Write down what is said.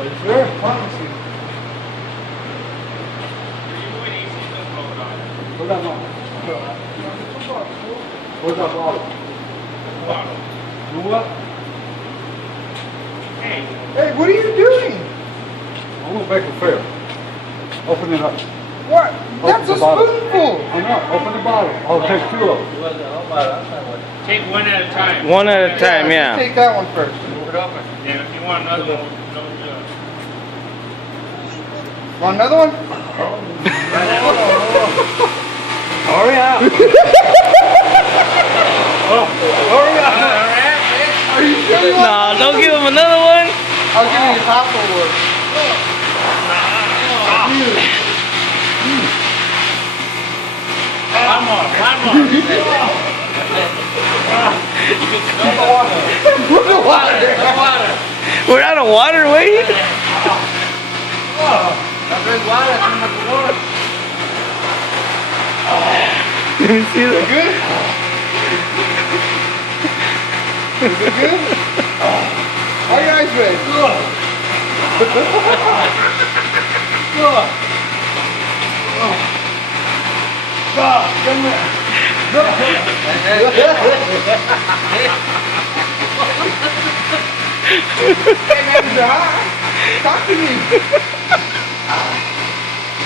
Are you sure? Promise you. Put that on. What's that bottle? You what? Hey, what are you doing? I'm gonna make a fair. Open it up. What? That's a spoonful. I know. Open the bottle. I'll take 2 of them. Take one at a time. One at a time, yeah. Take that one first. Move it open. Yeah, if you want another one, don't do it. Want another one? Hurry up. Hurry up. Are you sure you want? No, don't give him another one. I'll give you half of one. One more. No water. We're out of water, Wade. Let me see that. Good? Is it good? How are your eyes red? Come here. Talk to me.